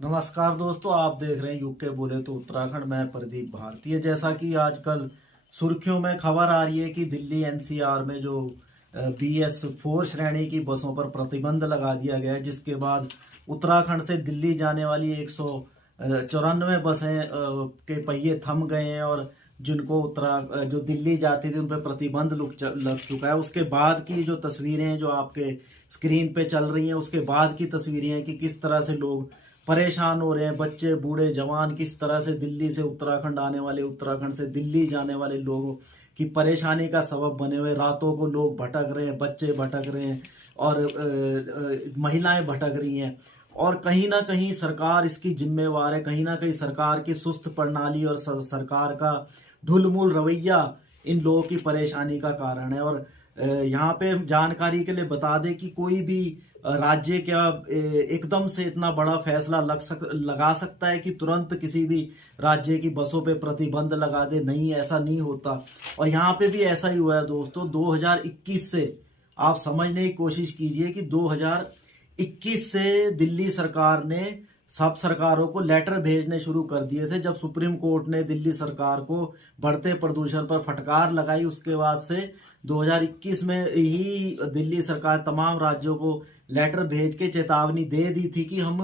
नमस्कार दोस्तों, आप देख रहे हैं यूके बोले तो उत्तराखंड। मैं प्रदीप भारतीय। जैसा कि आजकल सुर्खियों में खबर आ रही है कि दिल्ली एनसीआर में जो BS4 श्रेणी की बसों पर प्रतिबंध लगा दिया गया है, जिसके बाद उत्तराखंड से दिल्ली जाने वाली 194 बसें के पहिए थम गए हैं और जिनको जो दिल्ली जाती थी उन पर प्रतिबंध लग चुका है। उसके बाद की जो तस्वीरें हैं जो आपके स्क्रीन पे चल रही हैं, उसके बाद की तस्वीरें हैं कि किस तरह से लोग परेशान हो रहे हैं। बच्चे, बूढ़े, जवान किस तरह से दिल्ली से उत्तराखंड आने वाले, उत्तराखंड से दिल्ली जाने वाले लोगों की परेशानी का सबब बने हुए। रातों को लोग भटक रहे हैं, बच्चे भटक रहे हैं और महिलाएं भटक रही हैं। और कहीं ना कहीं सरकार इसकी जिम्मेवार है। कहीं ना कहीं सरकार की सुस्त प्रणाली और सरकार का ढुलमुल रवैया इन लोगों की परेशानी का कारण है। और यहाँ पे जानकारी के लिए बता दें कि कोई भी राज्य क्या एकदम से इतना बड़ा फैसला लगा सकता है कि तुरंत किसी भी राज्य की बसों पे प्रतिबंध लगा दे? नहीं, ऐसा नहीं होता। और यहाँ पे भी ऐसा ही हुआ है दोस्तों। 2021 से आप समझने की कोशिश कीजिए कि 2021 से दिल्ली सरकार ने सब सरकारों को लेटर भेजने शुरू कर दिए थे। जब सुप्रीम कोर्ट ने दिल्ली सरकार को बढ़ते प्रदूषण पर फटकार लगाई, उसके बाद से 2021 में ही दिल्ली सरकार तमाम राज्यों को लेटर भेज के चेतावनी दे दी थी कि हम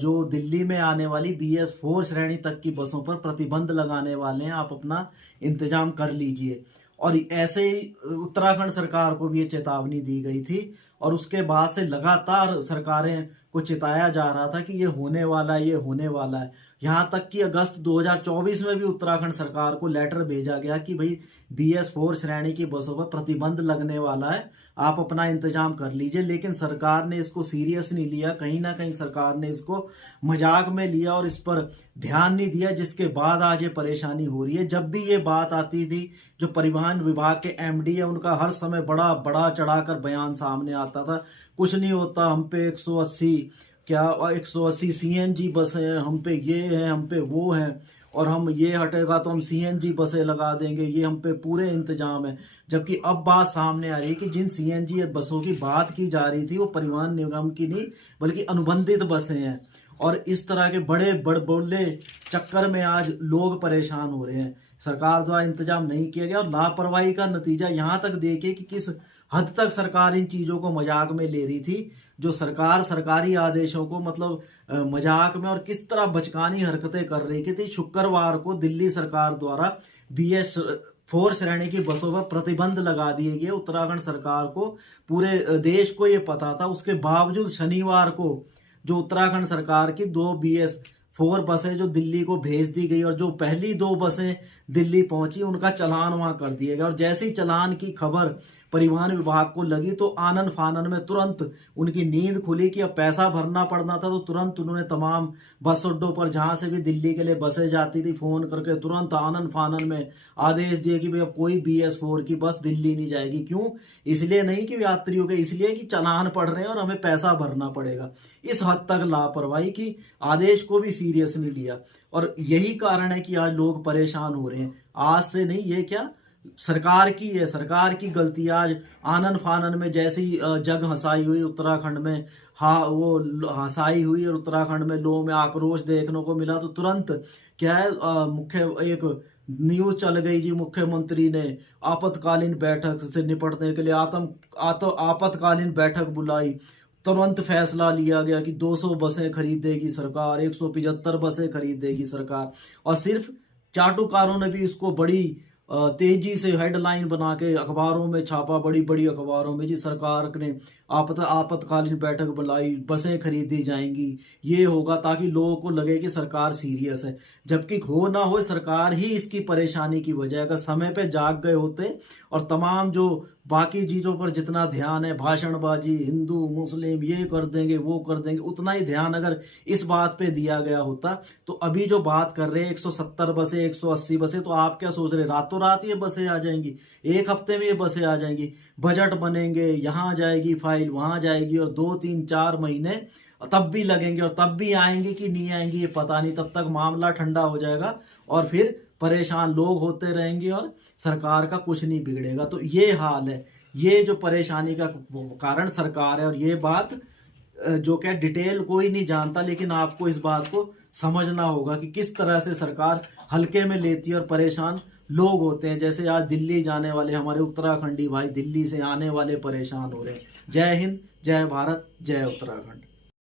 जो दिल्ली में आने वाली BS4 श्रेणी तक की बसों पर प्रतिबंध लगाने वाले हैं, आप अपना इंतजाम कर लीजिए। और ऐसे ही उत्तराखंड सरकार को भी ये चेतावनी दी गई थी। और उसके बाद से लगातार सरकारें को चिताया जा रहा था कि ये होने वाला है, ये होने वाला है। यहां तक कि अगस्त 2024 में भी उत्तराखंड सरकार को लेटर भेजा गया कि भाई BS4 श्रेणी की बसों पर प्रतिबंध लगने वाला है, आप अपना इंतजाम कर लीजिए। लेकिन सरकार ने इसको सीरियस नहीं लिया। कहीं ना कहीं सरकार ने इसको मजाक में लिया और इस पर ध्यान नहीं दिया, जिसके बाद आज ये परेशानी हो रही है। जब भी ये बात आती थी, जो परिवहन विभाग के MD है, उनका हर समय बड़ा बड़ा चढ़ाकर बयान सामने आता था। कुछ नहीं होता, हम पे 180 180 CNG बसें हैं, हम पे ये है, हम पे वो है, और हम ये हटेगा तो हम CNG बसें लगा देंगे, ये हम पे पूरे इंतजाम है। जबकि अब बात सामने आ रही है कि जिन CNG बसों की बात की जा रही थी वो परिवहन निगम की नहीं बल्कि अनुबंधित बसें हैं। और इस तरह के बड़े बड़बोले चक्कर में आज लोग परेशान हो रहे हैं। सरकार द्वारा इंतजाम नहीं किया गया और लापरवाही का नतीजा यहां तक देखिए कि किस हद तक सरकार इन चीजों को मजाक में ले रही थी। जो सरकार सरकारी आदेशों को मतलब मजाक में और किस तरह बचकानी हरकतें कर रही थी। शुक्रवार को दिल्ली सरकार द्वारा BS4 श्रेणी की बसों पर प्रतिबंध लगा दिए गए। उत्तराखंड सरकार को, पूरे देश को ये पता था। उसके बावजूद शनिवार को जो उत्तराखंड सरकार की 2 BS4 बसें जो दिल्ली को भेज दी गई और जो पहली 2 बसें दिल्ली पहुंची, उनका चालान वहां कर दिया गया। और जैसे ही चालान की खबर परिवहन विभाग को लगी तो आनन फानन में तुरंत उनकी नींद खुली कि अब पैसा भरना पड़ना था। तो तुरंत उन्होंने तमाम बस अड्डों पर जहां से भी दिल्ली के लिए बसें जाती थी, फोन करके तुरंत आनन फानन में आदेश दिए कि भैया कोई BS4 की बस दिल्ली नहीं जाएगी। क्यों? इसलिए नहीं कि यात्रियों के, इसलिए कि चालान पड़ रहे हैं और हमें पैसा भरना पड़ेगा। इस हद तक लापरवाही की, आदेश को भी सीरियस नहीं लिया। और यही कारण है कि आज लोग परेशान हो रहे हैं। आज से नहीं, ये क्या सरकार की है, सरकार की गलती। आज आनन फानन में जैसी जग हंसाई हुई उत्तराखंड में, हाँ वो हंसाई हुई और उत्तराखंड में लोगों में आक्रोश देखने को मिला। तो तुरंत क्या है, मुख्य एक न्यूज चल गई जी, मुख्यमंत्री ने आपातकालीन बैठक से निपटने के लिए आपातकालीन बैठक बुलाई। तुरंत फैसला लिया गया कि 200 बसें खरीदेगी सरकार, 175 बसें खरीदेगी सरकार। और सिर्फ चाटुकारों ने भी इसको बड़ी तेजी से हेडलाइन बना के अखबारों में छापा, बड़ी बड़ी अखबारों में, जी सरकार ने आपातकालीन बैठक बुलाई, बसें खरीदी जाएंगी, ये होगा, ताकि लोगों को लगे कि सरकार सीरियस है। जबकि हो ना हो, सरकार ही इसकी परेशानी की वजह। अगर समय पे जाग गए होते और तमाम जो बाकी चीजों पर जितना ध्यान है, भाषणबाजी, हिंदू मुस्लिम ये कर देंगे वो कर देंगे, उतना ही ध्यान अगर इस बात पे दिया गया होता तो अभी जो बात कर रहे हैं 170 बसें, 180 बसें, तो आप क्या सोच रहे, रातों रात ये बसें आ जाएंगी? एक हफ्ते में ये बसें आ जाएंगी? बजट बनेंगे, यहां जाएगी फाइल, वहां जाएगी, और 2 3 4 महीने तब भी लगेंगे। और तब भी आएंगी कि नहीं आएंगी ये पता नहीं। तब तक मामला ठंडा हो जाएगा और फिर परेशान लोग होते रहेंगे और सरकार का कुछ नहीं बिगड़ेगा। तो ये हाल है, ये जो परेशानी का कारण सरकार है। और ये बात जो क्या डिटेल कोई नहीं जानता, लेकिन आपको इस बात को समझना होगा कि किस तरह से सरकार हल्के में लेती है और परेशान लोग होते हैं। जैसे आज दिल्ली जाने वाले हमारे उत्तराखंडी भाई दिल्ली से आने वाले परेशान हो रहे हैं। जय हिंद, जय भारत, जय उत्तराखंड।